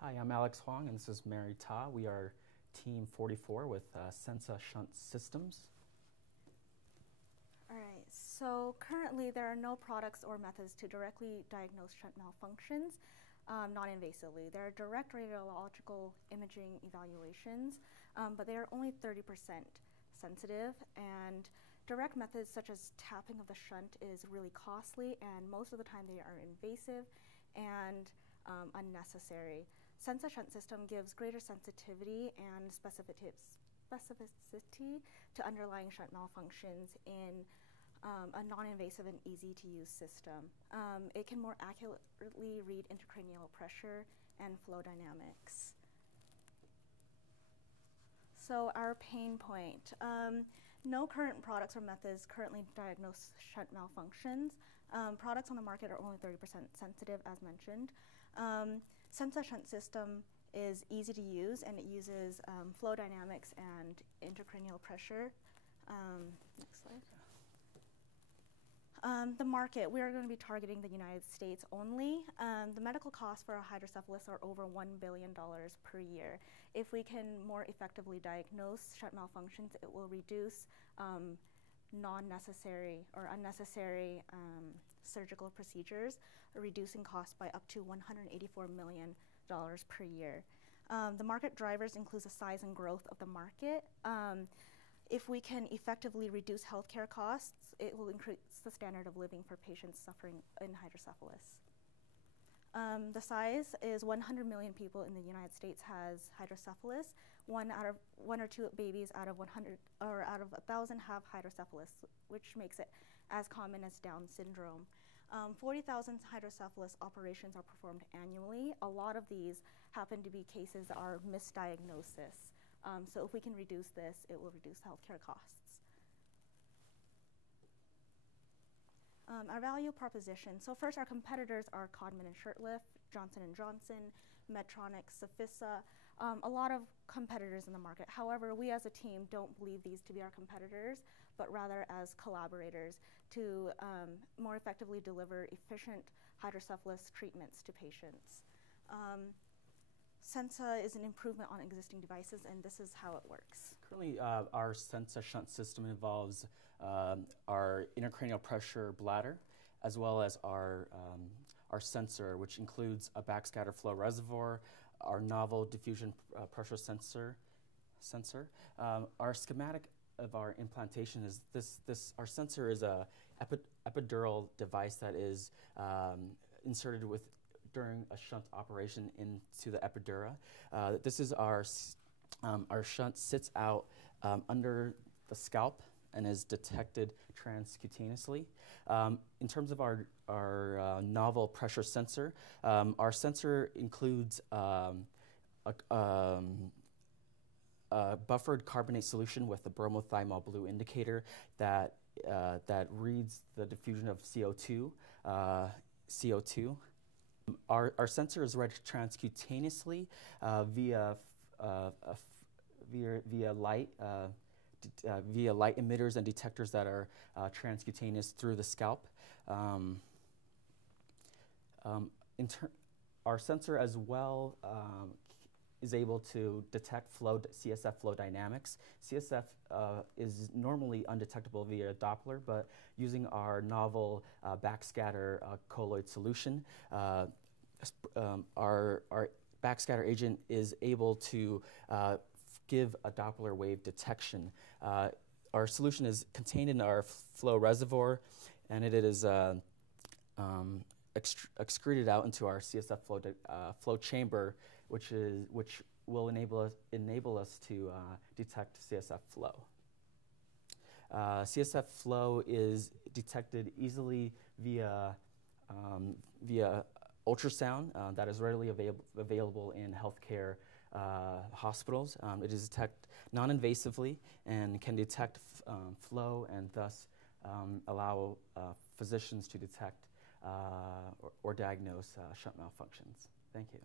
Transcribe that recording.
Hi, I'm Alex Huang, and this is Mary Ta. We are Team 44 with SENSA Shunt Systems. All right, so currently there are no products or methods to directly diagnose shunt malfunctions non-invasively. There are direct radiological imaging evaluations, but they are only 30% sensitive, and direct methods such as tapping of the shunt is really costly, and most of the time they are invasive and unnecessary. SENSA Shunt System gives greater sensitivity and specificity to underlying shunt malfunctions in a non-invasive and easy-to-use system. It can more accurately read intracranial pressure and flow dynamics. So our pain point. No current products or methods currently diagnose shunt malfunctions. Products on the market are only 30% sensitive, as mentioned. SENSA Shunt System is easy to use, and it uses flow dynamics and intracranial pressure. Next slide. The market, we are going to be targeting the United States only. The medical costs for a hydrocephalus are over $1 billion per year. If we can more effectively diagnose shunt malfunctions, it will reduce non-necessary or unnecessary surgical procedures, reducing costs by up to $184 million per year. The market drivers include the size and growth of the market. If we can effectively reduce healthcare costs, it will increase the standard of living for patients suffering in hydrocephalus. The size is 100 million people in the United States has hydrocephalus. One or two babies out of 100 or out of 1,000 have hydrocephalus, which makes it as common as Down syndrome. 40,000 hydrocephalus operations are performed annually. A lot of these happen to be cases that are misdiagnosis. So if we can reduce this, it will reduce healthcare costs. Our value proposition. So first, our competitors are Codman and Shurtleff, Johnson & Johnson, Medtronic, Safissa, a lot of competitors in the market. However, we as a team don't believe these to be our competitors, but rather as collaborators to more effectively deliver efficient hydrocephalus treatments to patients. SENSA is an improvement on existing devices, and this is how it works. Currently, our SENSA Shunt System involves our intracranial pressure bladder, as well as our sensor, which includes a backscatter flow reservoir, our novel diffusion pressure sensor. Our schematic of our implantation is this. Our sensor is a epidural device that is inserted during a shunt operation into the epidura. This is our shunt sits out under the scalp and is detected transcutaneously. In terms of our novel pressure sensor, our sensor includes a buffered carbonate solution with a bromothymol blue indicator that reads the diffusion of CO2. Our sensor is read transcutaneously via light emitters and detectors that are transcutaneous through the scalp. Our sensor as well is able to detect CSF flow dynamics. CSF is normally undetectable via Doppler, but using our novel backscatter colloid solution, our backscatter agent is able to give a Doppler wave detection. Our solution is contained in our flow reservoir, and it is excreted out into our CSF flow chamber, which will enable us to detect CSF flow. CSF flow is detected easily via ultrasound that is readily available in healthcare hospitals. It is detected non-invasively and can detect flow, and thus allow physicians to detect or diagnose shunt malfunctions. Thank you.